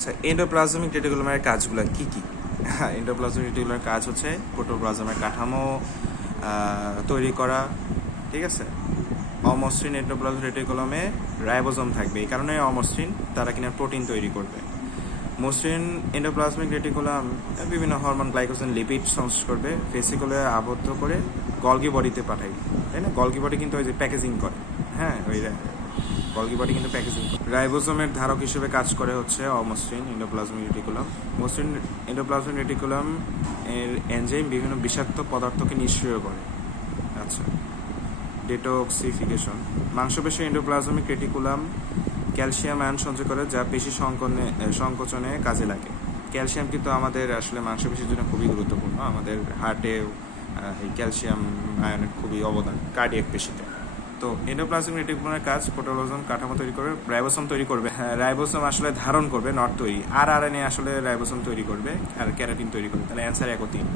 আচ্ছা এন্ডোপ্লাজমিক রেটিকুলামের কাজগুলো কি কি? এন্ডোপ্লাজমিক রেটিকুলামের কাজ হচ্ছে প্রোটোপ্লাজমের কাঠামো তৈরি করা, ঠিক আছে? অমসৃণ এন্ডোপ্লাজমিক রেটিকুলামে রাইবোজম থাকবে, এই কারণে অমসৃণ, তারা কিনা প্রোটিন তৈরি করবে। মসৃণ এন্ডোপ্লাজমিক রেটিকুলাম বিভিন্ন হরমোন গ্লাইকোজেন লিপিড সংশ্লেষ করবে ভেসিকলে আবদ্ধ করে গলগি বডিতে পাঠাই তাই না? গলগি বডি কিন্তু ওই যে প্যাকেজিং করে হ্যাঁ ওই গলগি বডি কিন্তু প্যাকেজিং রাইবোজোমের ধারক হিসেবে কাজ করে হচ্ছে অমসৃণ এন্ডোপ্লাজমিক রেটিকুলাম। মসৃণ এন্ডোপ্লাজমিক রেটিকুলাম এর এনজাইম বিভিন্ন বিষাক্ত পদার্থকে নিষ্ক্রিয় করে। আচ্ছা ডেটক্সিফিকেশন। মাংসপেশী এন্ডোপ্লাজমিক রেটিকুলাম ক্যালসিয়াম আয়ন সঞ্চয় করে, যা পেশি সংকনে সংকোচনে কাজে লাগে। ক্যালসিয়াম কিন্তু আমাদের আসলে মাংসপেশির জন্য খুবই গুরুত্বপূর্ণ। আমাদের হার্টে এই ক্যালসিয়াম আয়নের খুবই অবদান, কার্ডিয়াক পেশিতে। তো এন্ডোপ্লাজমিক রেটিকুলামের কাজ প্রোটোপ্লাজম কাঠামো তৈরি করবে, রাইবোসোম তৈরি করবে। হ্যাঁ রাইবোসোম আসলে ধারণ করবে নট তৈরি। আর আর আসলে রাইবোসোম তৈরি করবে, আর ক্যারাটিন তৈরি করবে। তাহলে অ্যান্সার এক ও তিন।